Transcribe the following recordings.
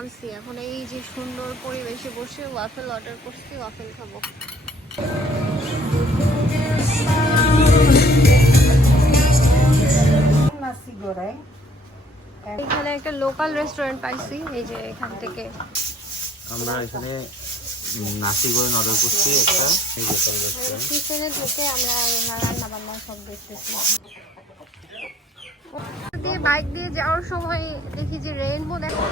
নামছি, এখন এই যে সুন্দর পরিবেশে বসে ওয়াফেল অর্ডার করছি, ওয়াফেল খাবো। এখানে একটা লোকাল রেস্টুরেন্ট পাইছি, এই যে এখান থেকে আমরা এখানে নাসি গোরেন অর্ডার করছি একটা, এই লোকাল রেস্টুরেন্ট। কিচেনে ঢুকে আমরা রান্না বান্না সব দেখতেছি। দিয়ে বাইক দিয়ে যাওয়ার সময় দেখি যে রেইনবো দেখা।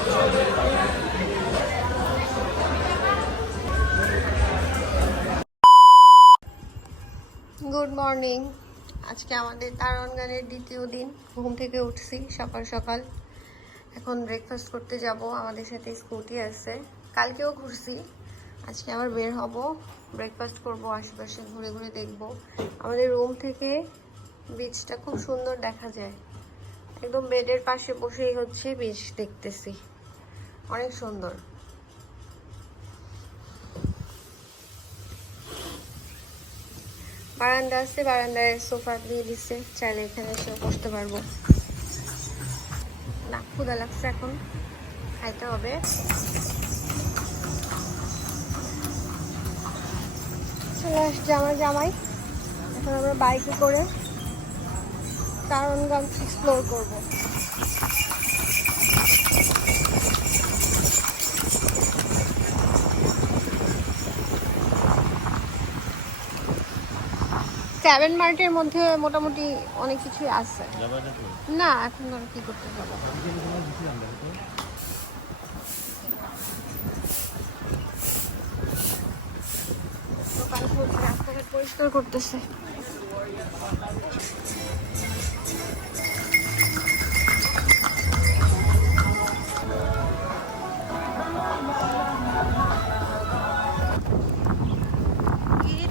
Good morning. আজকে আমাদের তারনগানের দ্বিতীয় দিন। ঘুম থেকে উঠছি সকাল সকাল, এখন ব্রেকফাস্ট করতে যাব। আমাদের সাথে স্কুটি আছে, কালকেও ঘুরছি, আজকে আবার বের হব, ব্রেকফাস্ট করব, আশেপাশে ঘুরে ঘুরে দেখব। আমাদের রুম থেকে বিচটা খুব সুন্দর দেখা যায়, একদম বেডের পাশে বসেই হচ্ছে বিচ দেখতেছি, অনেক সুন্দর। বারান্দা আছে, বারান্দায় সোফা দিয়ে দিচ্ছে, চাইলে এখানে এসে বসতে পারবো। না, ক্ষুধা লাগছে, এখন খাইতে হবে। চলে আসছে আমার জামাই, এখন আমরা বাইকে করে তারনগঞ্জ এক্সপ্লোর করব। 7 মার্টের মধ্যে মোটামুটি অনেক কিছুই আছে। না, এখন আর কি করতে যাবো। দোকান খুলছে, রাস্তাঘাট পরিষ্কার করতেছে।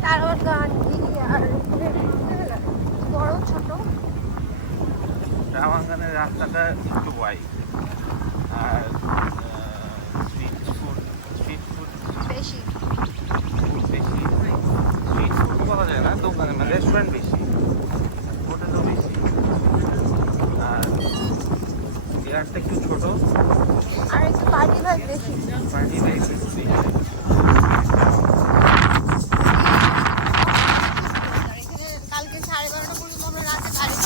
তারনগঞ্জ আর বড় ছোট তারনগঞ্জের রাস্তাটা একটু ওয়াইড, আর স্ট্রিট ফুড বেশি। স্ট্রিট ফুড বলা যায় না, দোকানে মানে রেস্টুরেন্ট বেশি, হোটেলও বেশি, আর এয়ারটা একটু ছোট, আর একটু পার্টি ভাইব বেশি। পার্টি ভাইব বেশি। কালকে 12:30 পর্যন্ত আমরা রাতে বাইরে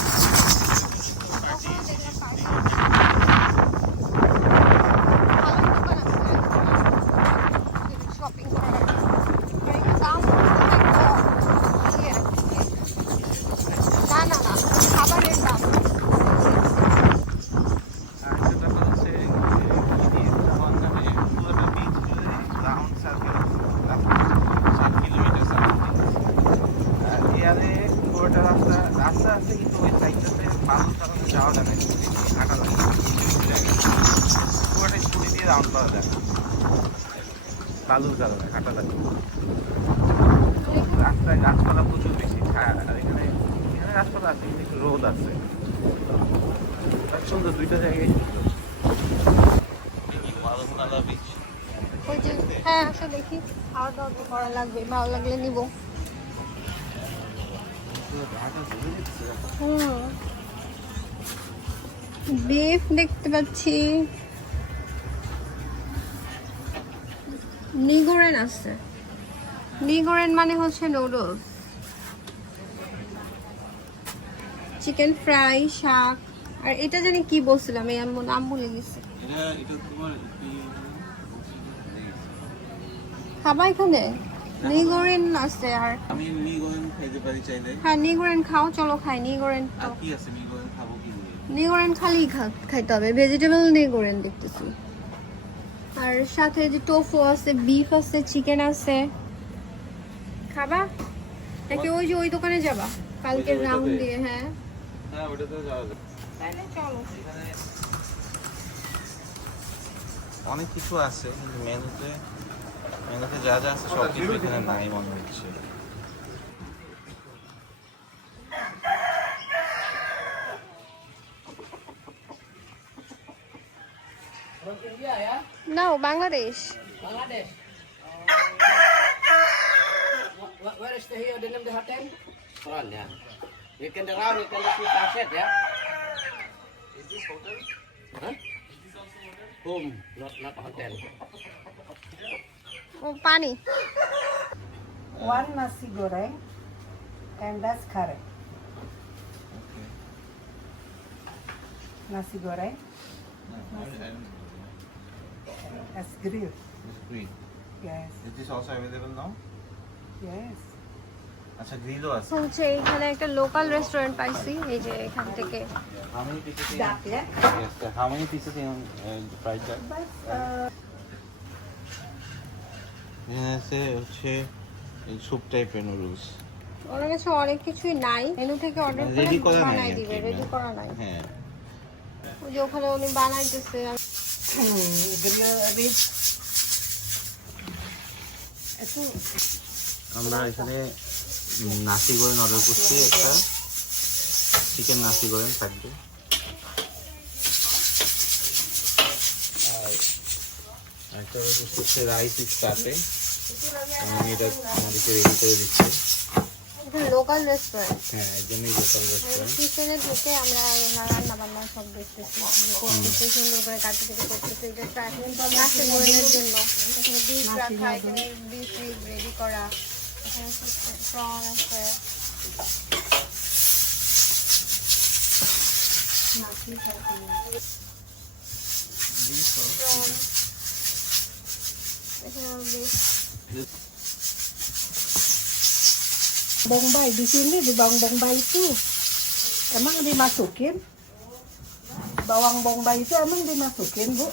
শপিং করার দাম না খাবারের দাম। রাস্তা আছে কিন্তু ওই সাইডটাতে বালুর কারণে যাওয়া যায় না, হাঁটা যায় পুরোটা স্কুটি দিয়ে রাউন্ড করা যায়, বালুর কারণে হাঁটা যায়। রাস্তায় গাছপালা প্রচুর বেশি, আর এখানে গাছপালা আছে কিন্তু একটু রোদ আছে, সুন্দর দুইটা জায়গায় সুন্দর। বিচ, হ্যাঁ আসলে দেখি, খাওয়া দাওয়া তো করা লাগবে, ভালো লাগলে নিব। বিফ দেখতে পাচ্ছি, নিগোরেন আছে। নিগোরেন মানে হচ্ছে নুডলস, চিকেন ফ্রাই, শাক, আর এটা জানি কি বলছিলাম, এই নাম ভুলে গেছি। খাবা এখানে নিগোরেন আছে। আর আমি নিগোরেন খাইতে পারি চাইলে। হ্যাঁ নিগোরেন খাও, চলো খাই নিগোরেন। আর কি আছে নিগোরেন খাবো কি দিয়ে? নিগোরেন খালি খাইতে হবে, ভেজিটেবল নিগোরেন দেখতেছি। আর সাথে যে টোফু আছে, বিফ আছে, চিকেন আছে। খাবা নাকি ওই যে ওই দোকানে যাবা কালকে রাউন্ড দিয়ে? হ্যাঁ হ্যাঁ, ওটাতে যাওয়া যায়। তাহলে চলো। এখানে অনেক কিছু আছে কিন্তু মেনুতে যা যা আছে সব কিছু এখানে নাই মনে হচ্ছে। No, Bangladesh. Bangladesh. Where is the here the name of the hotel? Front, yeah. You can around, you can see sunset, yeah. Is this hotel? Huh? Is this also hotel? Home, not hotel. ও পানি। One nasi goreng, and that's curry. Nasi goreng, that's grilled. Yes, Is this also available now? yes. আচ্ছা গ্রিলও আছে। হচ্ছে এখানে একটা local restaurant পাইছি, এই যে এখান থেকে। How many pieces? Duck, yeah. Yes, sir. How many pieces in fried duck? But এখানে আছে হচ্ছে এই স্যুপ টাইপের নুডলস। ওনার কাছে অনেক কিছুই নাই, মেনু থেকে অর্ডার করে রেডি করা নাই বানাই আর কি, দিবে, রেডি করা নাই। হ্যাঁ। ওই যে ওখানে উনি বানাইতেছে। grilled ribs. Itu আমরা এখানে নাসি গোরেন অর্ডার করছি, একটা চিকেন নাসি গোরেন থাকবে। আর একটা অর্ডার করছি হচ্ছে রাইস স্টাফে, আমি এটা আমাদেরকে রেডি করে দিচ্ছি। লোকাল রেস্টুরেন্ট, হ্যাঁ একদমই লোকাল রেস্টুরেন্ট। কিচেনে ঢুকে আমরা রান্না বান্না সব দেখতেছি, করতেছি সুন্দর করে কাটি কেটে করতেছি। এটা নাস্তা গোরেনের জন্য এখানে বিফ রাখা, এখানে বিফ রেডি করা, এখানে প্রন আছে। Prawn. Eখানে beef. bombay di sini di bawang bombay itu emang dimasukin bawang bombay itu emang dimasukin bu?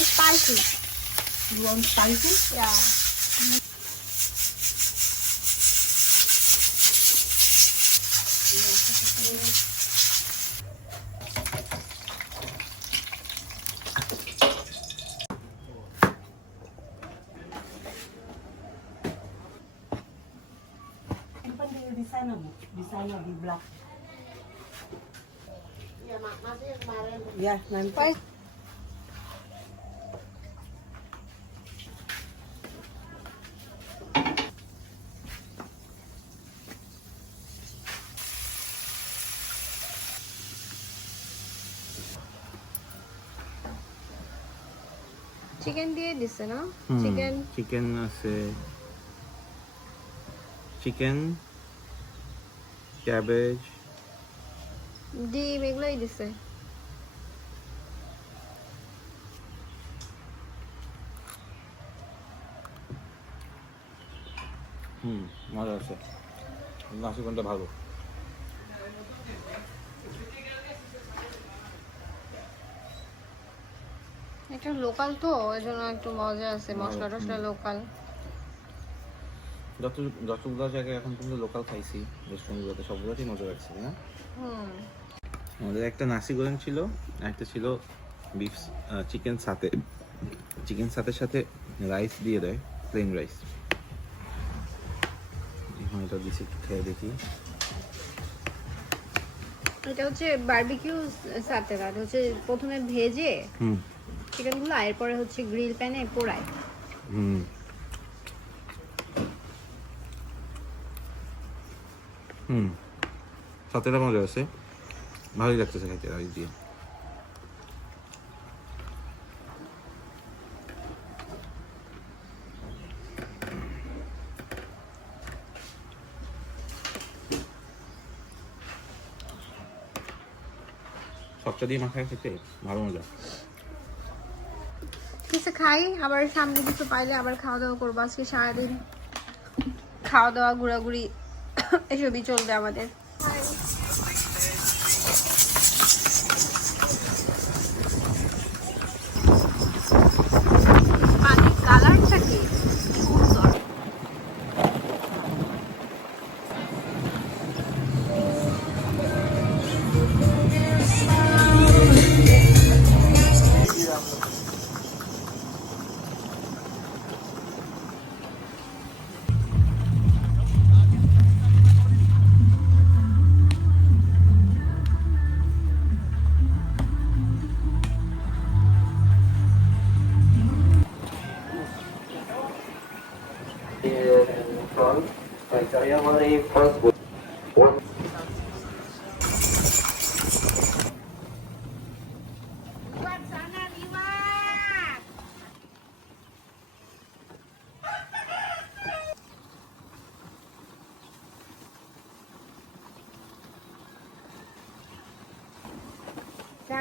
It's spicy. You want spicy? Yeah. Simpan di sana bu, di sana di belakang. Ya nanti. Spicy. Chicken দিয়ে দিছে না? Chicken chicken আছে, chicken, cabbage, ডিম এগুলোই দিছে। মজা আছে, নাসি কোনটা ভালো। এটা লোকাল তো ওই জন্য একটু মজা আছে, মশলা টশলা লোকাল। যতগুলো জায়গায় এখন পর্যন্ত লোকাল খাইছি রেস্টুরেন্টগুলোতে সবগুলোতেই মজা লাগছে, তাই না? আমাদের একটা নাসি গোরেন ছিল, একটা ছিল বিফ চিকেন সাথে, চিকেন সাথে সাথে রাইস দিয়ে দেয়, প্লেন রাইস। এখন এটা দিচ্ছি, একটু খেয়ে দেখি। এটা হচ্ছে বারবিকিউ সাথে, আর হচ্ছে প্রথমে ভেজে চিকেনগুলো, এরপরে হচ্ছে গ্রিল প্যানে পোড়ায়। সাথেটা মজা আছে, ভালোই লাগতেছে খাইতে রাইস দিয়ে। সবটা দিয়ে মাখায় খেতে ভালো মজা। কিছু খাই, আবার সামনে কিছু পাইলে আবার খাওয়া দাওয়া করবো। আজকে সারাদিন খাওয়া দাওয়া ঘোরাঘুরি এসবই চলবে আমাদের। পানির কালারটা কি সুন্দর। Company first one.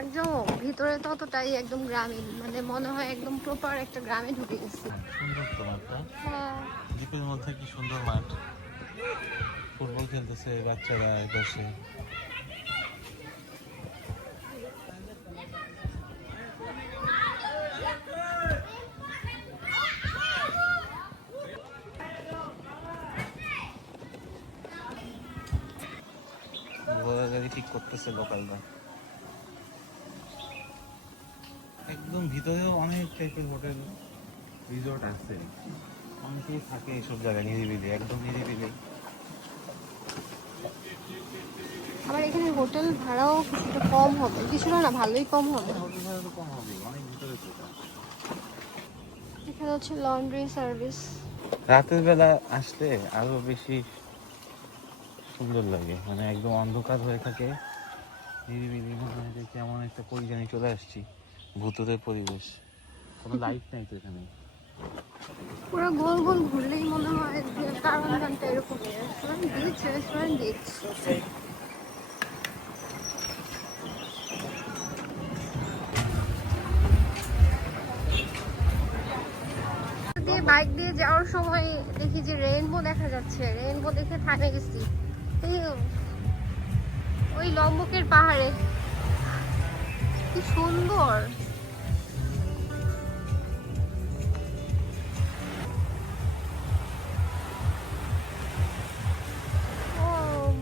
একদম ভিতরে ততটাই একদম গ্রামীণ, মানে মনে হয় একদম প্রপার একটা গ্রামে ঢুকে গেছি। সুন্দর তো মাঠটা, হ্যাঁ, দ্বীপের মধ্যে কি সুন্দর মাঠ, ফুটবল খেলতেছে বাচ্চারা এপাশে। ঘোড়ার গাড়ি ঠিক করতেছে লোকালরা। একদম ভিতরেও অনেক টাইপের হোটেল রিসোর্ট আছে, অনেকেই থাকে এইসব জায়গায় নিরিবিলি, একদম নিরিবিলি। আবার এখানে হোটেল ভাড়াও কিছুটা কম হবে, কিছুটা না ভালোই কম হবে। হোটেল ভাড়া তো কম হবে, অনেক ভিতরে তো এটা। এখানে হচ্ছে লন্ড্রি সার্ভিস। রাতের বেলা আসলে আরো বেশি সুন্দর লাগে, মানে একদম অন্ধকার হয়ে থাকে, নিরিবিলি, মনে হয় যে কেমন একটা পরিজানি চলে আসছি, ভূতের পরিবেশ। কোনো লাইট নাই তো এখানে। পুরো গোল গোল ঘুরলেই মনে হয় যে কারওয়ানটা এরকম রেস্টুরেন্ট বিচ, রেস্টুরেন্ট বিচ। দিয়ে বাইক দিয়ে যাওয়ার সময় দেখি যে রেইনবো দেখা যাচ্ছে, রেইনবো দেখে থামে গেছি এই ওই লম্বকের পাহাড়ে। কি সুন্দর! ও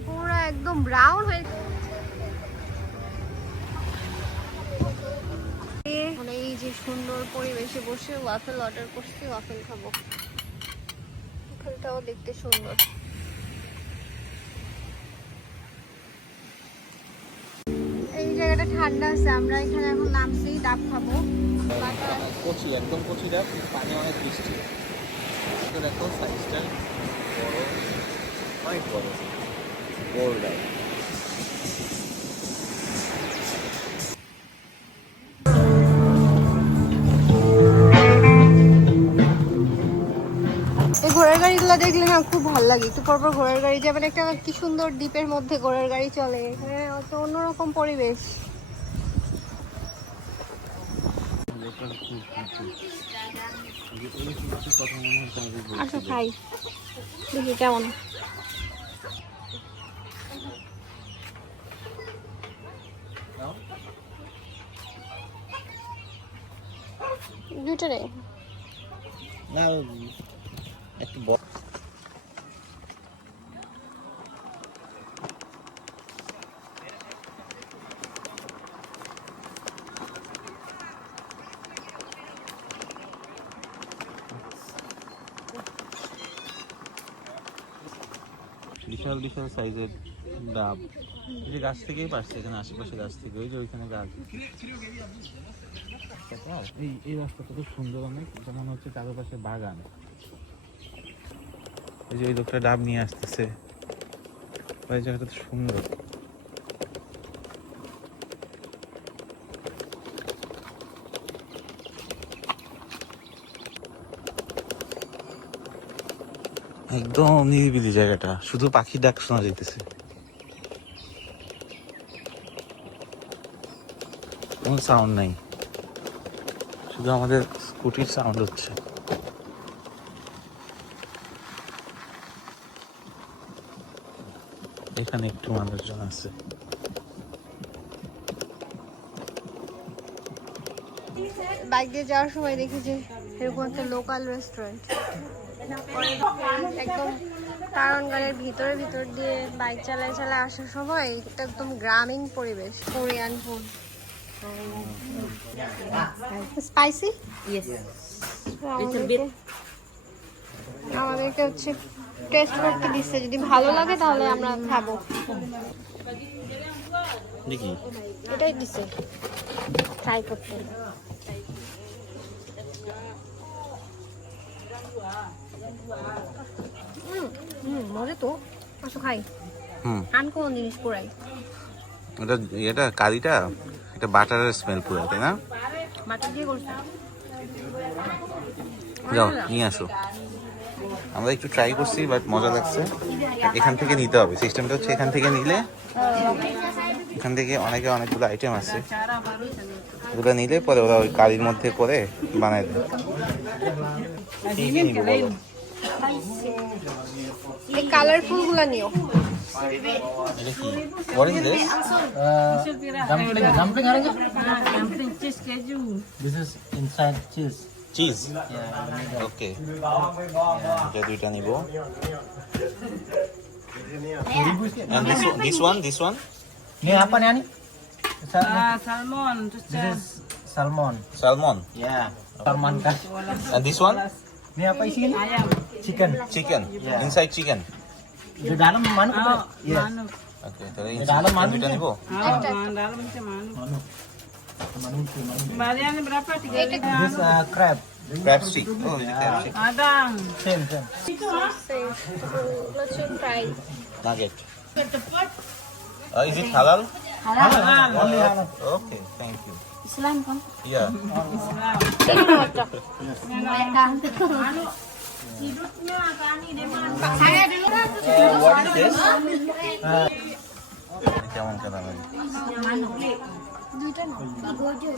পুরো একদম ব্রাউন হয়ে মানে এই যে সুন্দর পরিবেশে বসে ওয়াফেল অর্ডার করছি, ওয়াফেল খাবো। ওয়াফেলটাও দেখতে সুন্দর। এই জায়গাটা ঠান্ডা আছে, আমরা এখানে এখন নামছি, ডাব খাবো। বাতাস কচি, একদম কচি ডাব, পানি অনেক বৃষ্টি। দেখো সাইজটা বড়, অনেক বড়, গোল ডাব। এই ঘোড়ার গাড়িগুলো দেখলে না খুব ভালো লাগে, একটু পরপর ঘোড়ার গাড়ি যাবেন, একটা কি সুন্দর দ্বীপের মধ্যে ঘোড়ার গাড়ি চলে, হ্যাঁ একটা অন্যরকম পরিবেশ। আচ্ছা খাই, দেখি কেমন। দুটো নেই, না একটু বড়। বিশাল বিশাল সাইজের ডাব, এই যে গাছ থেকেই পারছে, এখানে আশেপাশে গাছ থেকে, ওই যে ওইখানে গাছ। এই রাস্তাটা খুব সুন্দর, অনেক, এটা মনে হচ্ছে চারপাশে বাগান। এই যে ওই লোকটা ডাব নিয়ে আসতেছে, ওই জায়গাটা তো সুন্দর। একদম নিরিবিলি জায়গাটা, শুধু পাখি ডাক শোনা যাইতেছে, কোনো সাউন্ড নাই, শুধু আমাদের স্কুটির সাউন্ড হচ্ছে। এখানে একটু মানুষজন আছে। বাইক দিয়ে যাওয়ার সময় দেখি যে এরকম একটা লোকাল রেস্টুরেন্ট, একদম তারনগরের ভিতর দিয়ে বাইক চালায় আসার সময় এটা একদম গ্রামীণ পরিবেশ। Korean food, spicy. আমাদেরকে হচ্ছে টেস্ট করতে দিচ্ছে, যদি ভালো লাগে তাহলে আমরা খাবো। দেখি এটাই দিচ্ছে ট্রাই করতে। মজা তো। আচ্ছা খাই হুম আন কোন জিনিস পুরাই এটা কারিটা এটা বাটারের স্মেল পুরো, তাই না? বাটার দিয়ে করছে যাও নিয়ে আসো। আমরা একটু ট্রাই করছি বাট মজা লাগছে। এখান থেকে নিতে হবে, সিস্টেমটা হচ্ছে এখান থেকে নিলে, এখান থেকে অনেকগুলো আইটেম আছে, এগুলো নিলে পরে ওরা ওই কারির মধ্যে করে বানায় দেয়। কি কি নিবো বলো? এই কালারফুল গুলা নিও। এটা কি? What is this? Dumpling are you? Dumpling cheese keju. This is inside cheese. Cheese. Okay. এটা দুইটা নিব। And this one? Ini apa nih Ani? Salmon. This is salmon. Salmon. Yeah. Salmon kan. And this one? Ini apa isinya? Ayam. Chicken. Chicken. Yeah. Inside chicken. Di dalam manuk apa? Yes. Okay, তাহলে Di inside dalam chicken manuk দুইটা ya? নিব। Dalam itu manuk. Manuk. Kembaliannya berapa? 3 This crab. Crab stick. Oh, ini crab stick. Ada. Same. Let's try. Nugget. Is it halal? Halal. Only halal. Okay, thank you. Islam kan? Yeah. Saya dulu. What is this? Ini কেমন খেলা লাগে? হয়েছে?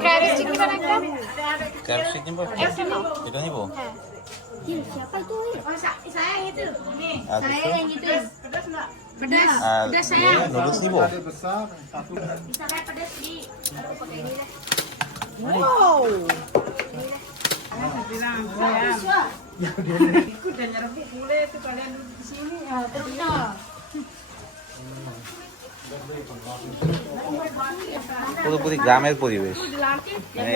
Crab stick kan একটা? Crab stick নিবো? একটা নাও। এটা নিবো? Siapa itu? Saya itu. আর Saya কিছু? yang itu. Pedas. আর Pedas saya. নুডলস নিবো? Bisa kayak pedas di. Pakai ini deh. Bilang saya. Ikut dan nyerap boleh itu kalian duduk di sini. পুরোপুরি গ্রামের পরিবেশ, মানে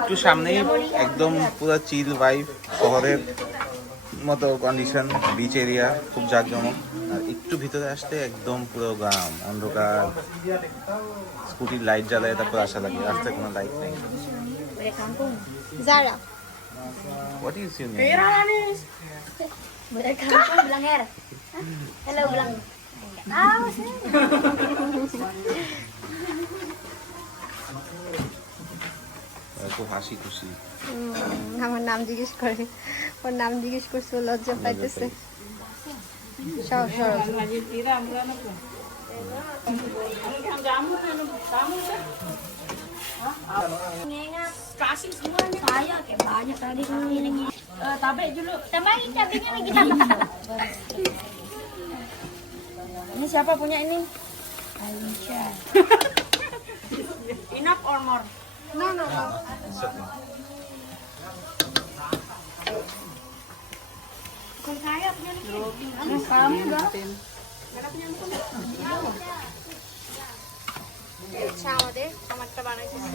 একটু সামনেই একদম পুরো চিল ভাইব, শহরের মতো কন্ডিশন, বিচ এরিয়া, খুব জাঁকজমক। আর একটু ভিতরে আসতে একদম পুরো গ্রাম, অন্ধকার, স্কুটির লাইট জ্বালায় তারপর আসা লাগে, রাস্তায় কোনো লাইট নেই। Zara. What is your name? Budak kampung bilang Her. Hello bilang. Tahu sih. খুব হাসি খুশি। আমার নাম জিজ্ঞেস করে, ওর নাম জিজ্ঞেস করছে, ও লজ্জা পাইতেছে। সব সরব Ngaji tiram kan apa? Jamu kan kamu kan? Ingat kasih semuanya. Saya kayak banyak tadi ini. Tabek dulu. Tambahin cabenya lagi. Ini siapa punya ini? Alicia. Enough or more? No. Bukan saya punya ini. Kamu enggak? আচ্ছা আমাদের আমারটা বানাইতেছে।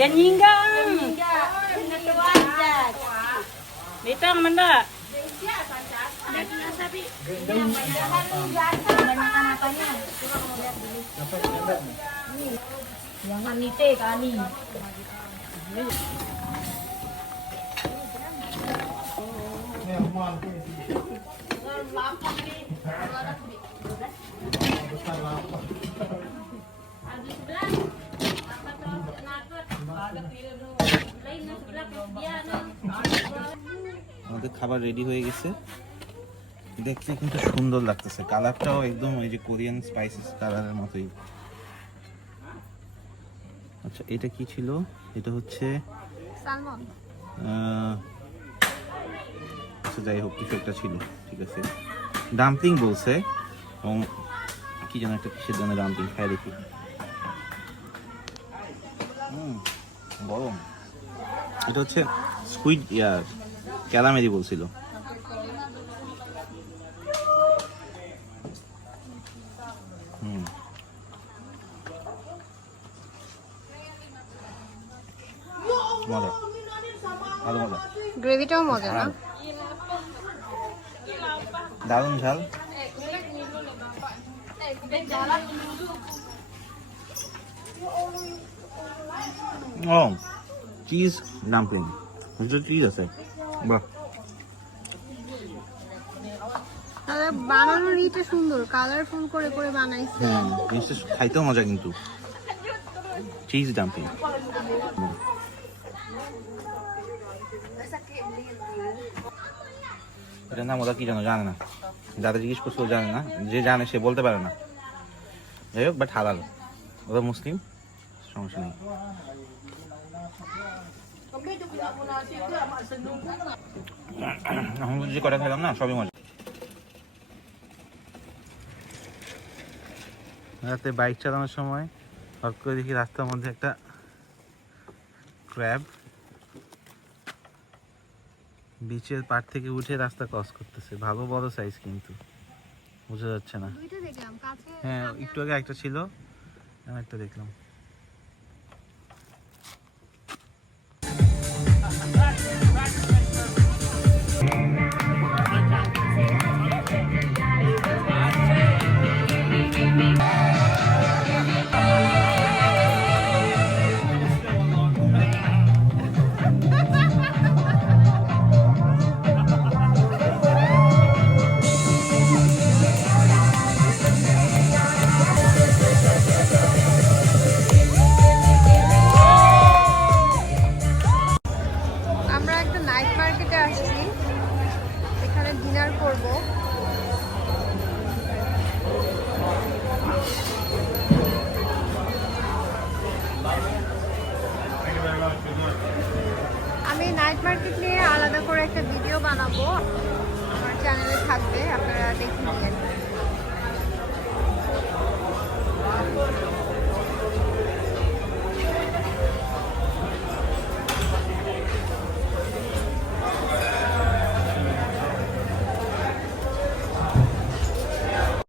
Yan nyinggang. Ditang menda. Jangan nite kali. আমাদের খাবার ready হয়ে গেছে, দেখতে কিন্তু সুন্দর লাগতেছে, কালারটাও একদম ওই যে কোরিয়ান স্পাইসেস কালারের মতোই। আচ্ছা এটা কি ছিল? এটা হচ্ছে সালমন। আচ্ছা যাই হোক, কিছু একটা ছিল, ঠিক আছে। ডাম্পলিং বলছে, এবং কি যেন একটা কিসের জন্য ডাম্পলিং, খাই দেখি। গরম। এটা হচ্ছে স্কুইড ইয়ার ক্যালামেরি বলছিল। মজা, ভালো মজা, গ্রেভিটাও মজা না? দারুণ ঝাল। ও চিজ ডাম্পলিং, চিজ আছে, বাহ। তাহলে বানানোর ইটা সুন্দর, কালারফুল করে করে বানাইছে। হ্যাঁ, জিনিসটা খাইতেও মজা কিন্তু। Cheese dumpling. এটার নাম ওরা কি জানো, জানে না। যাদের জিজ্ঞেস করছে ও জানে না, যে জানে সে বলতে পারে না। যাই হোক, বাট হালাল, ওরা মুসলিম, সমস্যা নেই। আমি যে কটা খেলাম না সবই মজা। রাতে বাইক চালানোর সময় হঠাৎ করে দেখি রাস্তার মধ্যে একটা ক্র্যাব বিচের পাড় থেকে উঠে রাস্তা ক্রস করতেছে। ভালো বড় সাইজ, কিন্তু বোঝা যাচ্ছে না। দুইটা দেখলাম কাছে। হ্যাঁ, একটু আগে একটা ছিল, একটা দেখলাম। আমরা একটা নাইট মার্কেটে আসছি, এখানে ডিনার করব। আমি নাইট মার্কেট নিয়ে আলাদা করে একটা ভিডিও বানাবো, আমার চ্যানেলে থাকবে, আপনারা দেখে নিন।